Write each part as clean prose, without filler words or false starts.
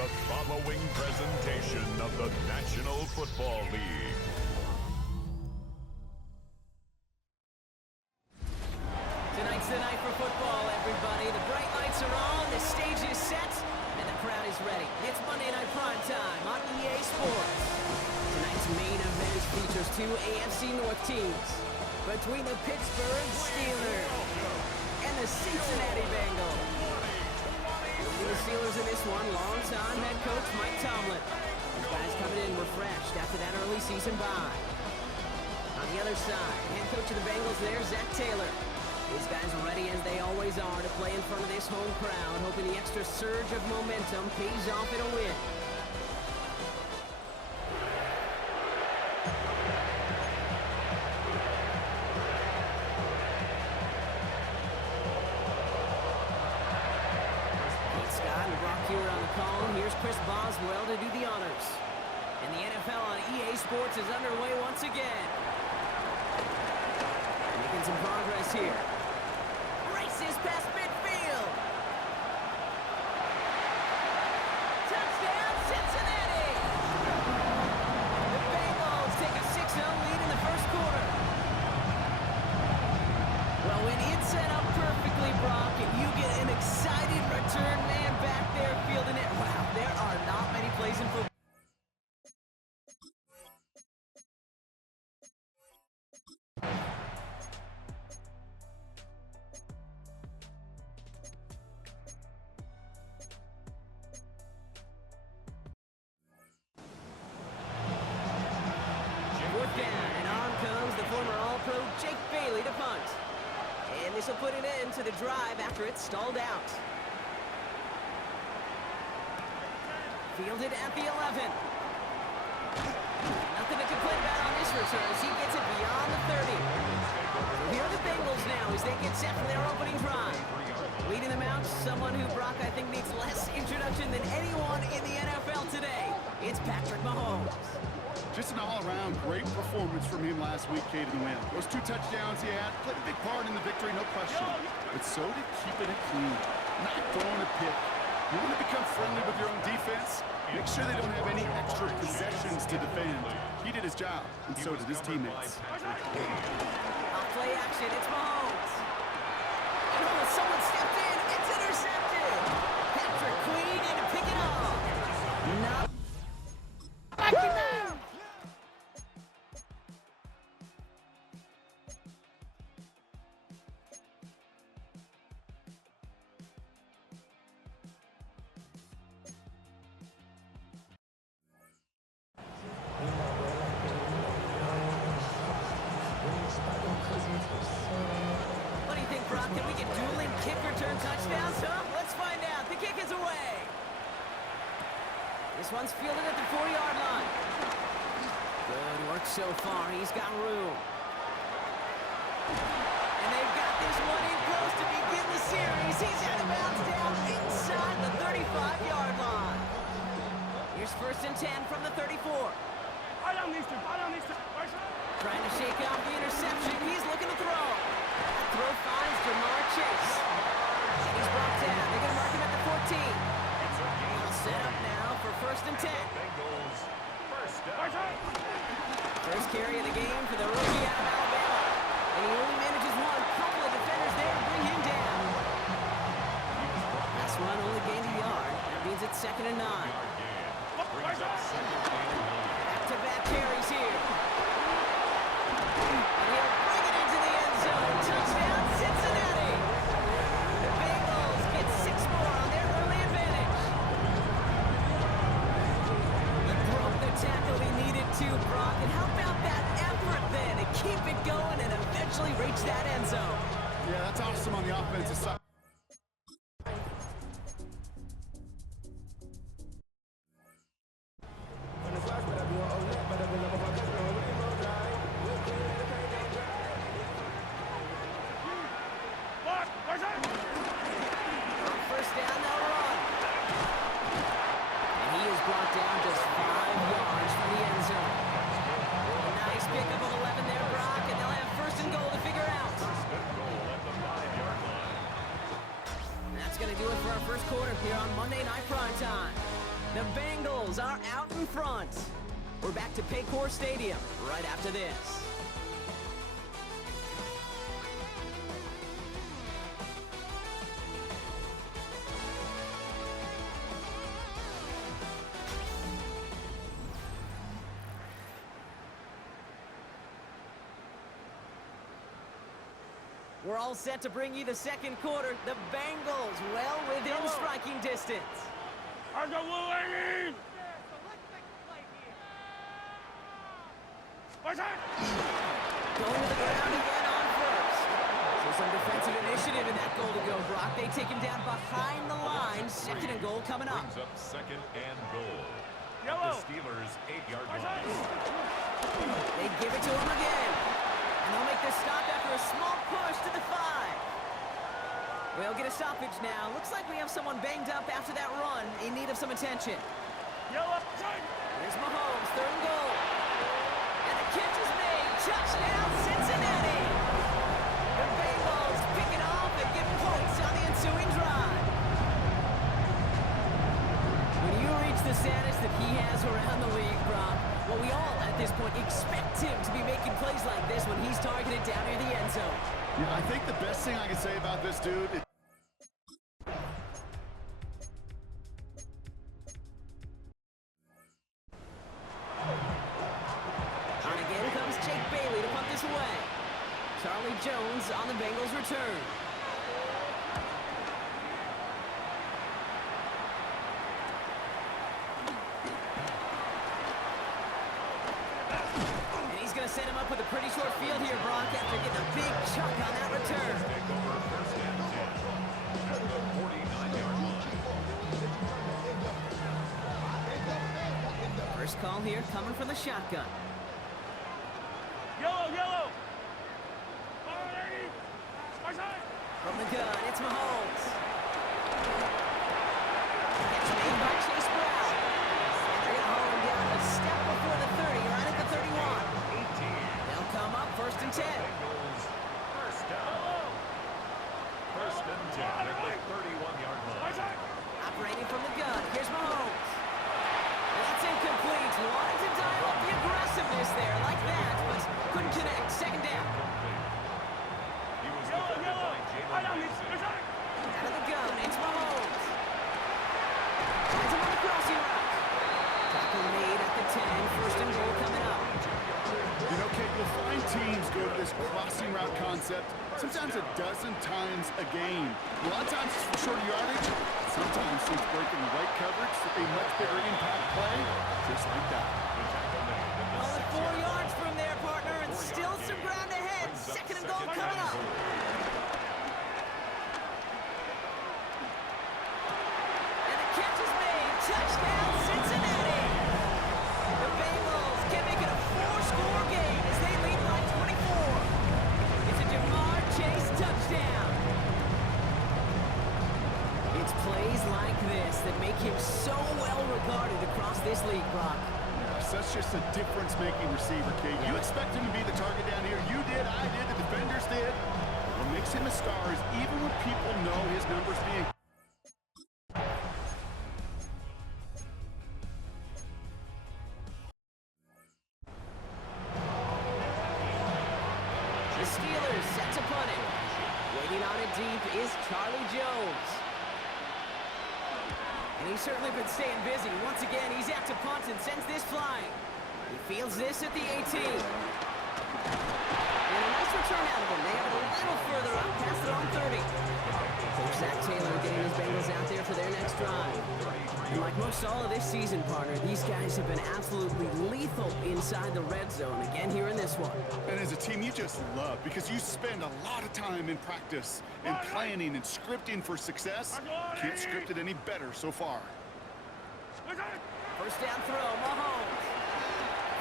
the following presentation of the National Football League. Tonight's the night for football, everybody. The bright lights are on, the stage is set, and the crowd is ready. It's Monday Night Prime Time on EA Sports. Tonight's main event features two AFC North teams between the Pittsburgh Steelers and the Cincinnati Bengals. The Steelers in this one, long-time head coach Mike Tomlin. These guys coming in refreshed after that early season bye. On the other side, head coach of the Bengals there, Zach Taylor. These guys are ready as they always are to play in front of this home crowd, hoping the extra surge of momentum pays off in a win. Here's Chris Boswell to do the honors. And the NFL on EA Sports is underway once again. Making some progress here. Races past midfield. Touchdown, Cincinnati! The Bengals take a 6-0 lead in the first quarter. Well, when it's set up perfectly, Brock, and you get an excited return man back there fielding it, wow, there are not many plays in football. Fourth down, and on comes the former All-Pro Jake Bailey to punt. And this will put an end to the drive after it's stalled out. Fielded at the 11. Nothing to complain about on this return as he gets it beyond the 30. So here are the Bengals now as they get set for their opening drive. Leading them out, someone who, Brock, I think needs less introduction than anyone in the NFL today. It's Patrick Mahomes. Just an all-around great performance from him last week, Kate, and win. Those 2 touchdowns he had played a big part in the victory, no question. But so did keeping it clean, not throwing a pick. You want to become friendly with your own defense? Make sure they don't have any extra possessions to defend. He did his job, and so did his teammates. Off play action, it's Mahomes. Oh, someone stepped in. It's intercepted. Patrick Queen in to pick it off. Not back it down. What do you think, Brock? Can we get dueling kick return touchdowns, huh? Let's find out. The kick is away. This one's fielded at the 4-yard line. Good work so far. He's got room. And they've got this one in close to begin the series. He's out of bounds down inside the 35-yard line. Here's 1st and 10 from the 34. Trying to shake off the interception. He's looking to throw. That throw finds Jamar Chase. And he's brought down. They're going to mark him at the 14. He'll set up now for 1st and 10. First carry of the game for the rookie out of Alabama. And he only manages one. Couple of defenders there to bring him down. Last one only gained a yard. That means it's 2nd and 9. Back-to-back carries here. He'll bring it into the end zone. Touchdown, Cincinnati. The Bengals get 6 more on their early advantage. He broke the tackle he needed to, Brock. And how about that effort then to keep it going and eventually reach that end zone? Yeah, that's awesome on the offensive side. First down, they'll run. And he is brought down just 5 yards from the end zone. A nice pickup of 11 there, Brock, and they'll have 1st and goal to figure out. And that's going to do it for our first quarter here on Monday Night Prime Time. The Bengals are out in front. We're back to Paycor Stadium right after this. We're all set to bring you the second quarter. The Bengals well within striking distance. Going to the ground again on first. So some defensive initiative in that goal to go, Brock. They take him down behind the line. Second and goal coming up. Brings up second and goal. Yellow. The Steelers' 8-yard line. They give it to him again. And they'll make the stop after a small push to the 5. We'll get a stoppage now. Looks like we have someone banged up after that run in need of some attention. Yellow. Here's Mahomes, third and goal. And the catch is made. Touchdown, Cincinnati. The Bengals pick it off and get points on the ensuing drive. When you reach the status that he has around the league, Brock, well, we all, at this point, expect him to be making plays like this when he's targeted down near the end zone. Yeah, I think the best thing I can say about this dude is and again comes Jake Bailey to punt this away. Charlie Jones on the Bengals return. And he's going to set him up with a pretty short field here, Brock, after getting a big chunk on that return. Take over first and 10 at the 49-yard line. First call here coming from the shotgun. Yellow. From the gun, it's Mahomes. Catch made by Chase Brown. And they're going to haul him down a step before the 30, right at the 31. 18. They'll come up first and 10. Bengals first down. First and 10 at the 31-yard line. Operating from the gun, here's Mahomes. That's incomplete. Wanted to dial up the aggressiveness there like that, but couldn't connect. Second down. He was defended by Jalen Mason. Out of the gun, it's Mahomes. Finds him on the crossing route. Tackle made at the 10. First and goal coming up. You know, Kate, you'll find teams go to this crossing route concept sometimes a dozen times a game. A lot of times it's for shorter yardage. Sometimes teams breaking the right coverage for a much bigger impact play, just like that. Well, at 4 yards from there, partner, and still some ground ahead. Second and goal coming up. And the catch is made. Touchdown, Cincinnati. The Bengals can make it a 4-score game as they lead by 24. It's a Jamar Chase touchdown. It's plays like this that make him so well regarded across this league, Brock. Yes, that's just a difference-making receiver, Kate. You expect him to be the target down here. You did, I did, the defenders did. What makes him a star is even when people know his numbers being... The Steelers set to punt it. Waiting on it deep is Charlie Jones. And he's certainly been staying busy. Once again, he's out to punt and sends this flying. He fields this at the 18. And a nice return out of him. They have it a little further up past their own 30. Coach Zach Taylor getting his Bengals out there for their next drive. And like most all of this season, partner, these guys have been absolutely lethal inside the red zone. Again here in this one. And as a team, you just love because you spend a lot of time in practice and planning and scripting for success. Can't script it any better so far. First down throw, Mahomes.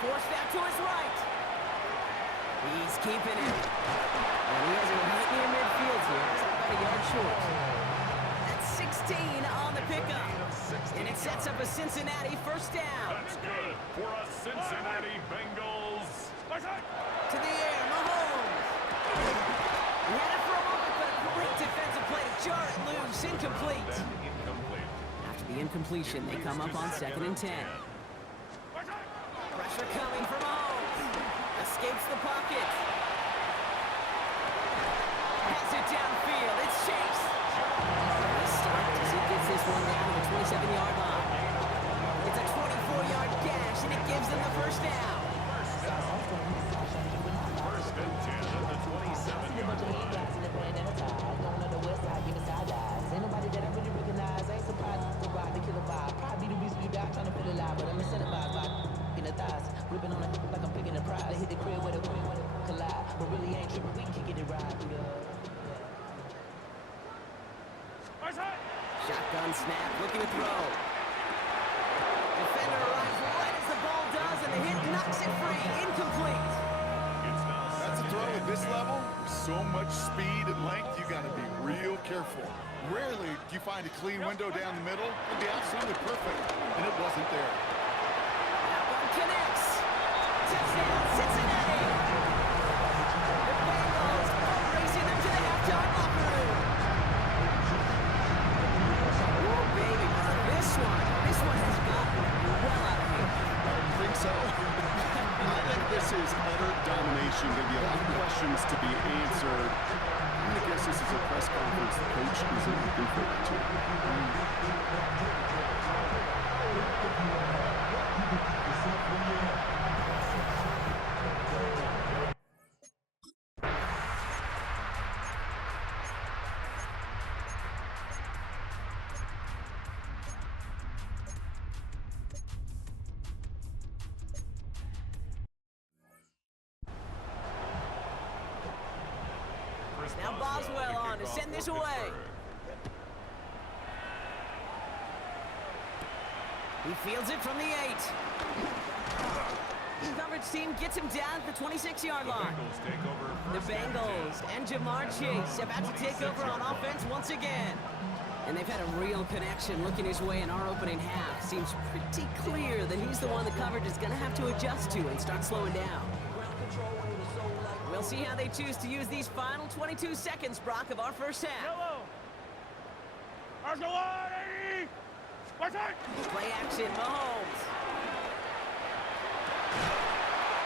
Forced out to his right. He's keeping it. And he has it right near midfield here. It's about a yard short. That's 16 on the pickup. And it sets up a Cincinnati first down. That's good for a Cincinnati Bengals. To the air, Mahomes. He had it for a moment, but a great defensive play to jar it loose. Incomplete. Then incomplete. After The incompletion. They come up on 2nd and 10. Pressure coming from Mahomes. Escapes the pocket. Has it downfield. It's Chase. Nice start as he gets this one down to the 27-yard line. It's a 24-yard gash, and it gives them the first down. First and 10 at the 27-yard line. Shotgun snap, looking to throw. Defender arrives right as the ball does, and the hit knocks it free. Incomplete. That's a throw at this level. So much speed and length, you got to be real careful. Rarely do you find a clean window down the middle. It'd be absolutely perfect, and it wasn't there. That one connects. Touchdown, Cincinnati. The Bengals are racing them to the halftime locker room. Oh, baby, this one has gotten well out of hand. I don't think so. I think this is utter domination. There'll be a lot of questions to be answered. I'm going to guess this is a press conference the coach isn't looking forward to. Now Boswell on to send this away. He fields it from the 8. The coverage team gets him down at the 26-yard line. The Bengals and Jamar Chase about to take over on offense once again. And they've had a real connection looking his way in our opening half. Seems pretty clear that he's the one the coverage is going to have to adjust to and start slowing down. We'll see how they choose to use these final 22 seconds, Brock, of our first half. Play action, Mahomes.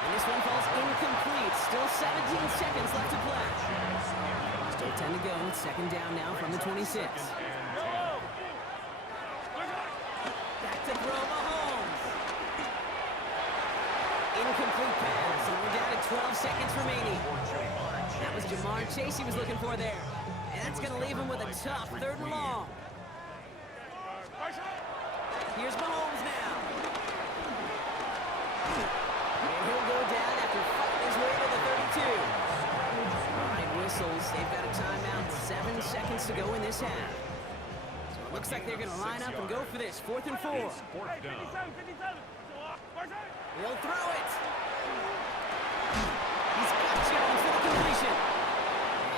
And this one falls incomplete. Still 17 seconds left to play. Still 10 to go. 2nd down now from the 26. Back to throw, Mahomes. Incomplete pass, and we're down to 12 seconds remaining. That was Jamar Chase he was looking for there. And that's going to leave him with a tough 3rd and long. Here's Mahomes now. And he'll go down after fighting his way to the 32. All right, whistles. They've got a timeout. 7 seconds to go in this half. So it looks like they're going to line up and go for this. 4th and 4. He'll throw it. He's got Jones for the completion.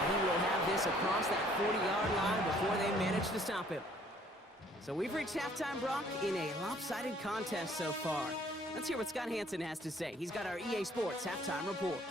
And he will have this across that 40-yard line before they manage to stop him. So we've reached halftime, Brock, in a lopsided contest so far. Let's hear what Scott Hansen has to say. He's got our EA Sports halftime report.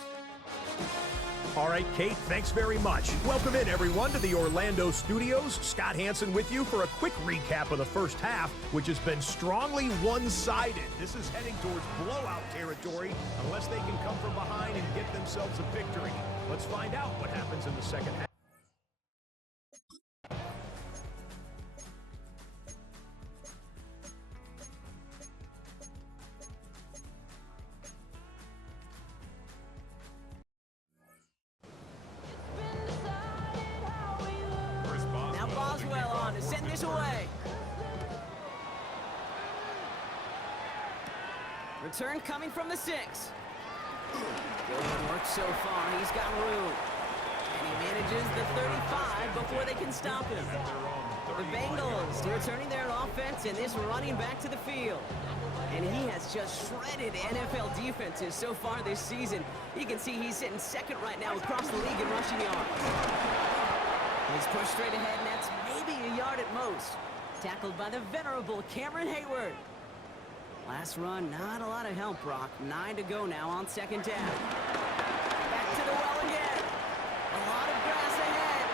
All right, Kate, thanks very much. Welcome in, everyone, to the Orlando studios. Scott Hansen with you for a quick recap of the first half, which has been strongly one-sided. This is heading towards blowout territory unless they can come from behind and get themselves a victory. Let's find out what happens in the second half. Return coming from the 6. Good work so far. He's got room. And he manages the 35 before they can stop him. The Bengals returning their offense and this running back to the field. And he has just shredded NFL defenses so far this season. You can see he's sitting 2nd right now across the league in rushing yards. He's pushed straight ahead, and that's maybe a yard at most. Tackled by the venerable Cameron Hayward. Last run, not a lot of help, Brock. 9 to go now on 2nd down. Back to the well again. A lot of grass ahead.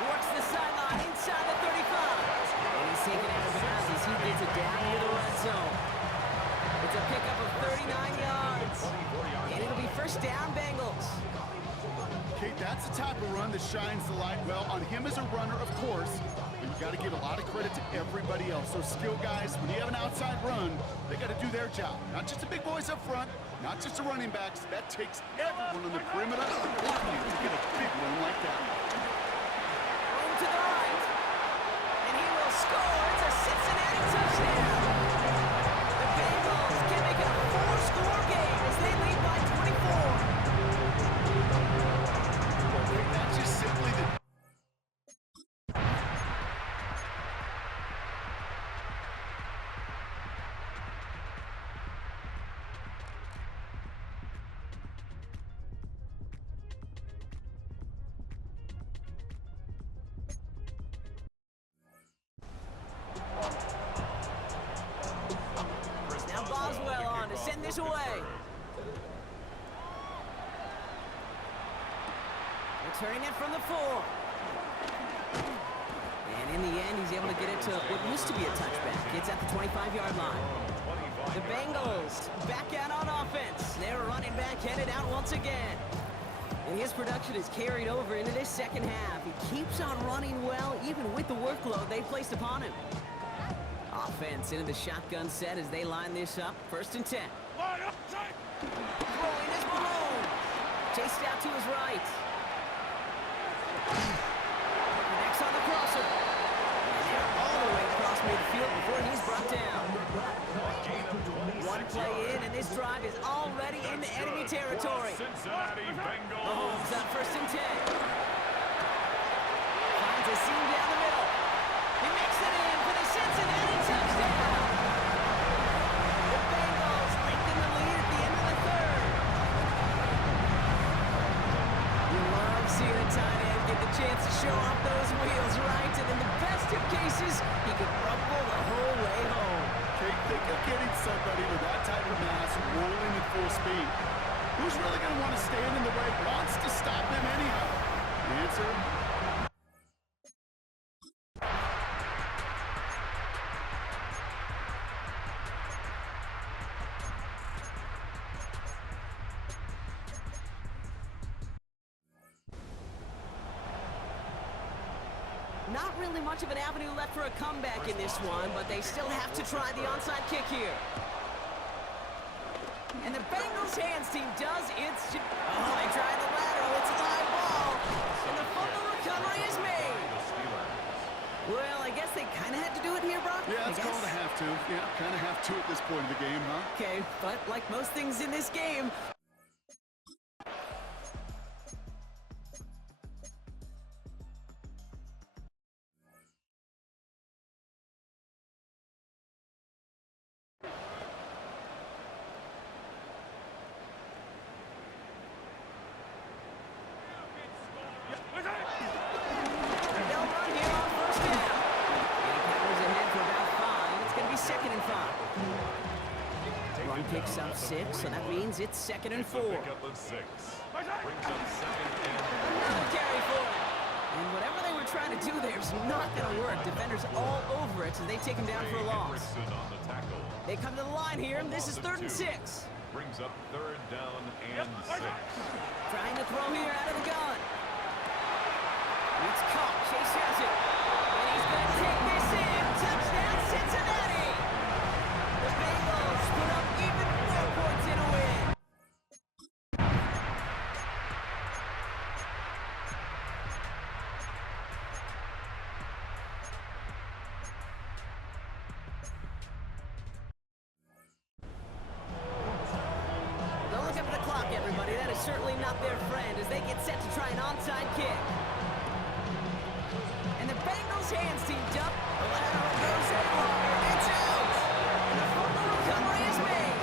Works the sideline inside the 35. And he's taken out of bounds as he that shines the light, well, on him as a runner, of course, but you got to give a lot of credit to everybody else. Those skill guys, when you have an outside run, they got to do their job. Not just the big boys up front, not just the running backs. That takes everyone on the perimeter to get a big one like that. Room to the right. And he will score. It's a Cincinnati touchdown. The Bengals can make it a 4-score game as they lead by 24. That's just simply the... Now Boswell on to send this away. Returning it from the 4. And in the end, he's able to get it to what used to be a touchback. It's at the 25-yard line. The Bengals back out on offense. Their running back headed out once again. And his production is carried over into this second half. He keeps on running well, even with the workload they placed upon him. Offense into the shotgun set as they line this up. 1st and 10. Throwing is Mahomes. Chased out to his right. Connects on the crosser. And they're all the way across midfield before he's brought down. One play in, and this drive is already into enemy territory. Cincinnati Bengals. Mahomes on 1st and 10. Finds a seam down the middle. He makes it in for the Cincinnati touchdown. The Bengals lengthen the lead at the end of the 3rd. You love seeing a tight end get the chance to show off those wheels, right? And in the best of cases, he can rumble the whole way home. Think of getting somebody with that type of mass rolling at full speed. Who's really going to want to stand in the way, wants to stop him anyhow? The answer? Not really much of an avenue left for a comeback in this one, but they still have to try the onside kick here. And the Bengals hands team does its... Oh, they try the lateral. It's a live ball. And the fumble recovery is made. Well, I guess they kind of had to do it here, Brock. Yeah, it's called a have to. Yeah, kind of have to at this point of the game, huh? Okay, but like most things in this game... They'll run here on 1st down. Getting powers ahead for about 5. It's going to be 2nd and 5. Run picks up 6, so that means it's 2nd and 4. Pick up of 6. Brings up 2nd and... Another carry for it. And whatever they were trying to do there is not going to work. Defenders all over it, so they take him down for a loss. Hendrickson on the tackle. They come to the line here, and this is 3rd and 6. Brings up 3rd down and 6. Trying to throw here out of the gun. It's caught. Chase has it. And he's going to take this in. Touchdown, Cincinnati. The Bengals put up even more points in a win. Don't look up at the clock, everybody. That is certainly not their friend as they get set to try an onside kick. And the Bengals hands teamed up. The lateral goes in longer. It's out. And the fumble recovery is made.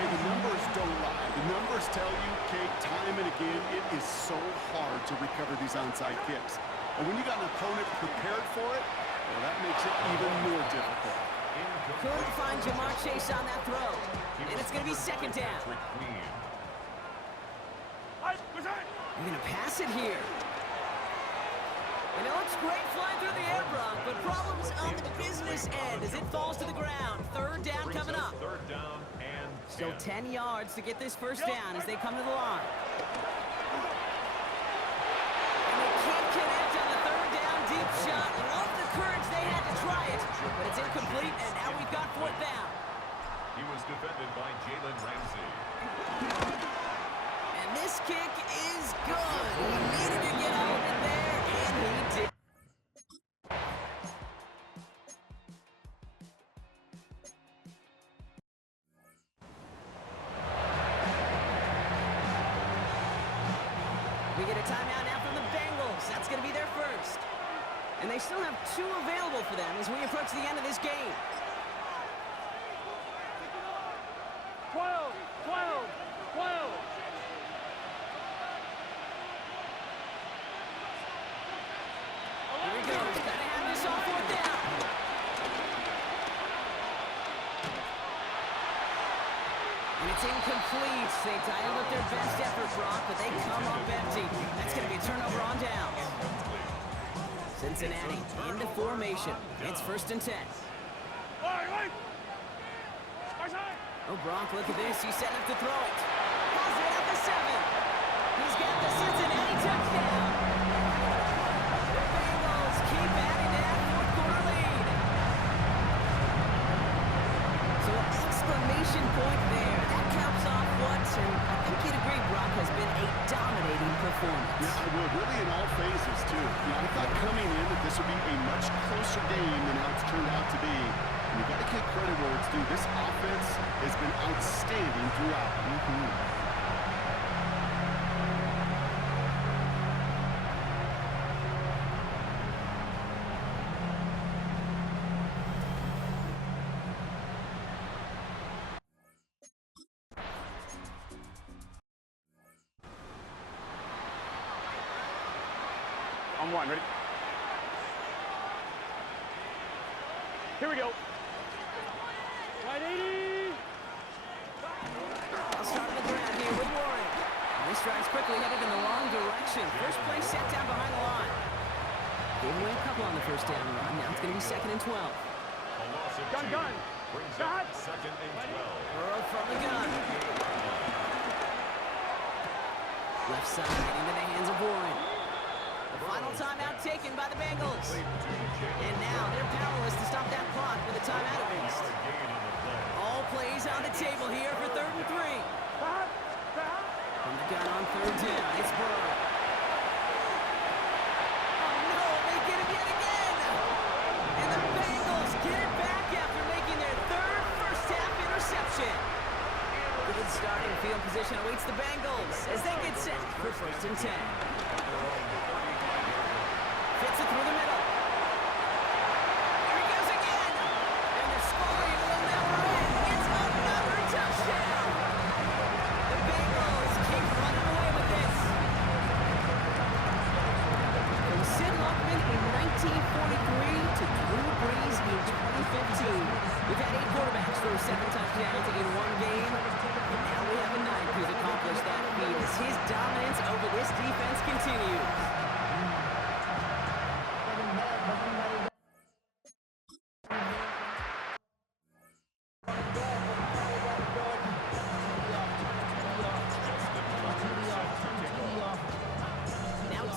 Hey, the numbers don't lie. The numbers tell you, Kate, time and again, it is so hard to recover these onside kicks. And when you got an opponent prepared for it, well, that makes it even more difficult. Couldn't find Jamar Chase on that throw. And it's going to be 2nd down. They're going to pass it here. And it looks great flying through the air, Brock, but problems on the business end as it falls to the ground. 3rd down coming up. 3rd down and 10. Still 10 yards to get this 1st down as they come to the line. And they and they still have 2 available for them as we approach the end of this game. 12, 12, 12. Here he goes. Gotta have this on 4th down. And it's incomplete. They dialed up their best effort, Brock, but they come up empty. That's going to be a turnover on downs. Cincinnati into formation. It's 1st and 10. Oh, Brock, look at this. He's setting up to throw it. Pulls it at the 7. He's got the Cincinnati touchdown. The Bengals keep adding to that 4th quarter lead. So an exclamation point there. That caps off what, and I think you'd agree, Brock, has been a dominating performance. Yeah, I would. Really in all phases, too. I thought coming in that this would be a much closer game than how it's turned out to be. And you got to give credit where it's due. This offense has been outstanding throughout. On 1, ready? Here we go. Right 80. I'll start on the ground here with Warren. This drive's quickly headed in the wrong direction. First play set down behind the line. Gave away a couple on the 1st down run. Now it's going to be 2nd and 12. Gun, gun. Brings Got. up 2nd and 12. Burrow from the gun. Left side into the hands of Warren. The final timeout taken by the Bengals. And now they're powerless to stop that clock with a timeout at least. All plays on the table here for 3rd and 3. From the gun on 3rd down, it's Burrow. Oh no, they get him yet again! And the Bengals get it back after making their 3rd first-half interception. Good starting field position awaits the Bengals as they get set for 1st and 10. Fits it through the middle. Here he goes again. And the scoring will never end. It's another touchdown. The Bengals keep running away with this. From Sid Luckman in 1943 to Drew Brees in 2015. We've had 8 quarterbacks throw 7 touchdowns in one game. And now we have a 9th who's accomplished that feat as his dominance over this defense continues.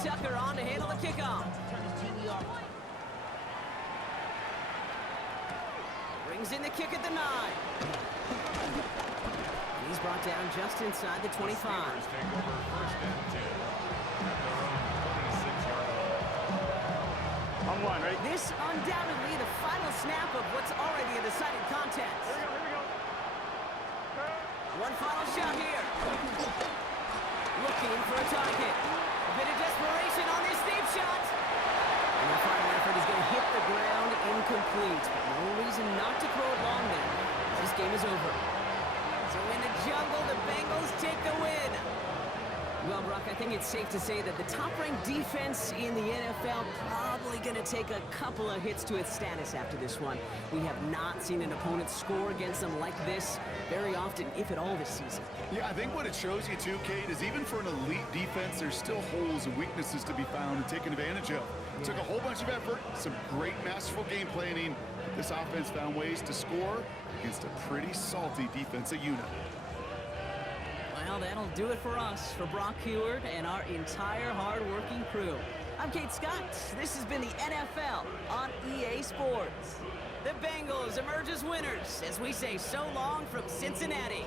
Tucker on to handle the kickoff. Brings in the kick at the 9. He's brought down just inside the 25. Take over 1st and 10 at their own 26-yard line. On 1, ready? This undoubtedly the final snap of what's already a decided contest. Here we go. One final shot here. Looking for a target. A bit of desperation on this deep shot. And the final effort is going to hit the ground incomplete. No reason not to throw it long there. This game is over. So in the jungle, the Bengals take the win. Well, Brock, I think it's safe to say that the top-ranked defense in the NFL probably going to take a couple of hits to its status after this one. We have not seen an opponent score against them like this very often, if at all, this season. Yeah, I think what it shows you too, Kate, is even for an elite defense, there's still holes and weaknesses to be found and taken advantage of. It took a whole bunch of effort, some great masterful game planning. This offense found ways to score against a pretty salty defensive unit. Well, that'll do it for us, for Brock Heward and our entire hard-working crew. I'm Kate Scott. This has been the NFL on EA Sports. The Bengals emerge as winners as we say so long from Cincinnati.